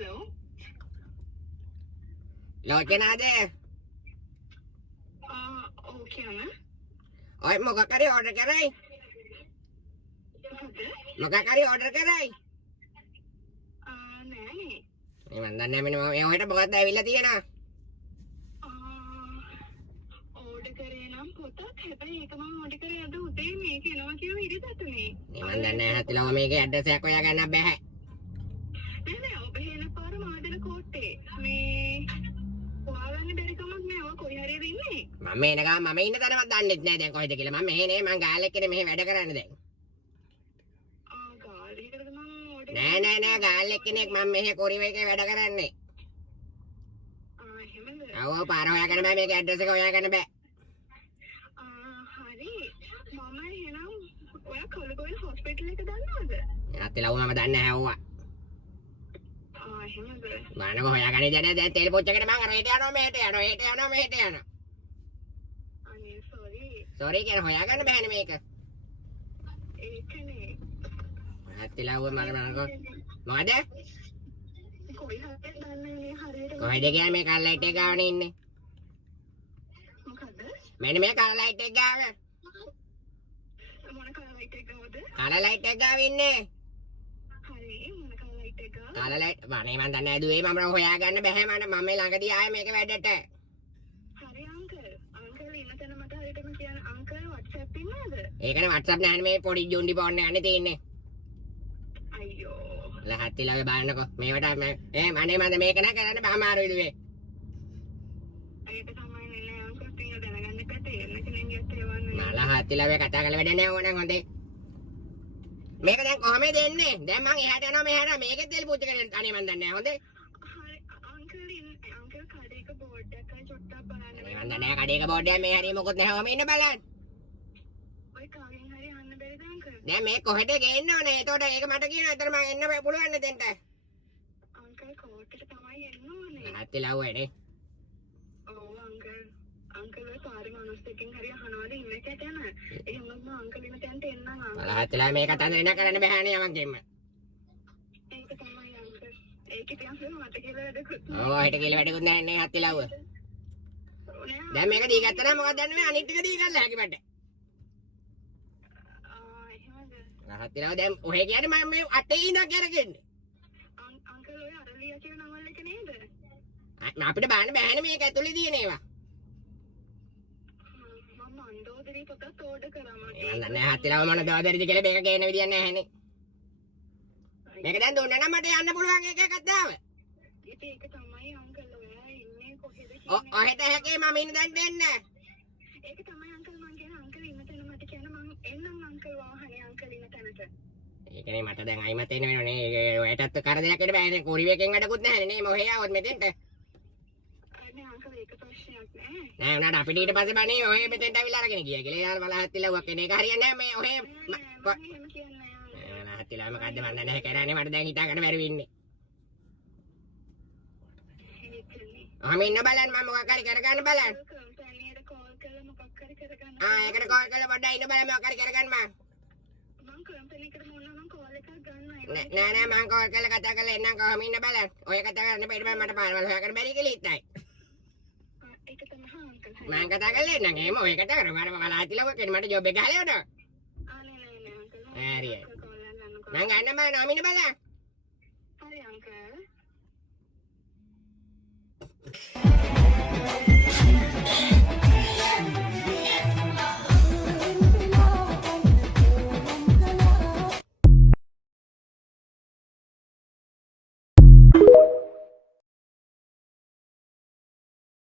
Hello. Lột cái nào thế? Okay අම. Oi මොකක් හරි order කරයි. මොකක් හරි order කරයි. නෑනේ. මේ මන් දන්නේ නැහැ මේ ඔහෙට මොකක්ද ඇවිල්ලා තියෙනවා. ඕඩර් කරේ නම් පොතක් හැබැයි ඒක මම ඕඩර් කරේ අද උදේ මේක එනවා කියලා ඉරිදතුනේ. මේ මන් දන්නේ නැහැ හතිලව මේකේ ඇඩ්‍රස් එකක් හොයා ගන්න බෑ. නෑ ඔබ හේන පාර මාදල කෝට්ටේ. මේ ඔයාලන්නේ බැරි කමක් නෑ ඔය කොයි හරියද ඉන්නේ? මම එනකම් මම ඉන්න තැනවත් දන්නෙත් නැහැ දැන් කොහෙද කියලා. මම මෙහෙ නේ මං ගාල් එක්කනේ මෙහෙ වැඩ කරන්නේ දැන්. ගාල් එකකටද මම ඕඩර් නෑ ගාල් එක්කෙනෙක් මම මෙහෙ කොරිව එකේ වැඩ කරන්නේ. එහෙමද? ආව පාර හොයාගන්න බෑ මේකේ ඇඩ්‍රස් එක හොයාගන්න බෑ. හරි. මම එහෙනම් ඔයා කොළගොවිල හොස්පිටල් එක දන්නවද? හතිලව මම දන්නේ නැහැ ඕවා. එහෙමද? මානක හොයාගන්නේ දැන් තෙල් පොච්චකට මං අර හෙට යනවා මෙහෙට යනවා හෙට යනවා මෙහෙට යනවා. අනේ සෝරි කියන හොයාගන්න බෑනේ මේක. ඒකනේ. හතිලව මම මොකද? කොයි හරියද දන්නේ හරියට. කොහෙද කියන්නේ මේ කල් ලයිට් එක ගාවනේ ඉන්නේ. මොකද? මෙන්න මේ කල් ලයිට් එක ගාව. මොන කලර් ලයිට් එකකද? කල් ලයිට් එක ගාව ඉන්නේ. හරි මොන කලර් ලයිට් එකද? කල් ලයිට් මනේ මන් දන්නේ නැහැ දුවේ මම හොයාගන්න බෑ මම මේ ළඟදී ආයේ මේක වැඩට. හරි අංකල්. අංකල් ඉන්න තැන මට හරියටම කියන්න අංකල් WhatsApp ඉන්නවද? ඒකනේ WhatsApp නැහැ මේ පොඩි ජොන්ඩි ෆෝන් එක යන්නේ තියෙන්නේ. අයියෝ. ලහත්තිලගේ බලන්නකො මේවට මනේ මන්ද මේක නෑ කරන්න බෑ අමාරුයි දුවේ. ඒක තමයි නේ අංකල් තිය දැනගන්න එපා තේරෙන්න කෙනෙක් යත්තේවන්නේ. මලහත්තිලගේ කතා කරලා වැඩ නෑ ඕනනම් හොඳේ. මේක දැන් කොහමද දෙන්නේ? දැන් මං එහාට යනවා මෙහාට මේකෙත් තෙල් පුච්චගෙන අනේ මන් දන්නේ නෑ හොඳේ. හරි අංකල් කඩේක බෝඩ් එකයි චොට්ටක් බලන්න. මන් දන්නේ නෑ කඩේක බෝඩ් එකක් මේ හරිය මොකොත් නැහැ ඔම ඉන්න බලන්න. ඔය කාගෙන් හරි අහන්න බැරිද අංකල්? දැන් මේ කොහෙද ගේන්න ඕනේ? එතකොට ඒක මට කියනවා. එතන මං එන්න පුළුවන් නේ දෙන්න. අංකල් කෝට්ටට තමයි එන්න ඕනේ. ලහත්තිලව්වනේ. ඔව් අංකල් ඔය පාරේ මිනිස්සුකින් හරි අහනවාද ඉන්න කැට යන. එහෙනම් මම අංකල් ඉන්න තැනට එන්නම් අංකල්. ලහත්තිලව මේක තඳින්න කරන්න බෑනේ යමන්ගෙම. ඒක තමයි අංකල්. ඒක ඉතින් මට කියලා වැඩකුත් ඔව් හිට කියලා වැඩකුත් නැහැ නේ හත්තිලව්ව. දැන් මේක දී ගත්තා නම් මොකක්ද දන්නේ අනිත් ටික දී ගන්න හැකි මට. එහෙමද? ලහත්තිලව දැන් ඔහෙ කියන්නේ මම මේ අටේ ඉඳන් කරගෙන්නේ. අංකල් ඔය අරලියා කියන නවල් එක නේද? අපිට බලන්න බෑනේ මේක ඇතුලේ තියෙන ඒවා. මම මන්දෝදරි පොතත් ඕඩර් කරා මට. මම දන්නේ හත්තිලව මොන දවදරිද කියලා මේක ගේන විදියක් නැහැනේ. මේක දැන් දුන්නා නම් මට යන්න පුළුවන් එකක් අත්තාව. ඉතින් ඒක තමයි අංකල් ඔයා ඉන්නේ කොහෙද ඔහෙට හැකේ මම ඉන්න දැන් දෙන්න. ඒක තමයි අංකල් මං කියන අංකල් ඉන්න තැන මට කියන්න මං එන්නම් අංකල් වාහනේ අංකල් ඉන්න තැනට. ඒකනේ මට දැන් අයිමත් එන්න වෙනවනේ. ඔයටත් කරදරයක් ඉන්න බෑනේ. කුරිවේකෙන් වැඩකුත් නැහැ නේ. මොහේ ආවොත් මෙතෙන්ට. අනේ අංකල් ඒක ප්‍රශ්නයක් නෑ. නෑ උනාට අපිට ඊට පස්සේ බණේ ඔය මෙතෙන්ට අවිලා අරගෙන ගියා කියලා. යාර මලහත්තිලව්වක් කෙනෙක් හරියන්නේ නැහැ මේ ඔය එහෙම කියන්නේ නෑ. මලහත්තිලව මොකද්ද මන් දන්නේ නැහැ කරන්නේ මට දැන් හිතා ගන්න බැරි වෙන්නේ. ඔහම ඉන්න බලන්න මම මොකක් හරි කරගන්න බලන්න. කම්පැනියට කෝල් කරලා මොකක් හරි කරගන්න. ඒකට කෝල් කරලා පොඩ්ඩක් ඉන්න බලන්න මොකක් හරි කරගන්න මම. මං කම්පැනිකට මොනවා මං කෝල් එකක් ගන්නයි. නෑ මං කෝල් කරලා කතා කරලා එන්නම් කොහම ඉන්න බලන්න. ඔය කතා කරන්න බැරි බෑ මට පාරවල් හොයාගන්න බැරි කියලා හිතයි. ඒක තමයි අංකල්. මං කතා කරලා එන්නම්. එහෙම ඔය කතා කරා මම මලහත්තිලව කෙනෙක් මට ජොබ් එක ගහලා යනවා. නෑ අංකල්. හරි. කෝල් එකක් ගන්නකො. මං ගන්න බෑ නම ඉන්න බලන්න. හරි අංකල්.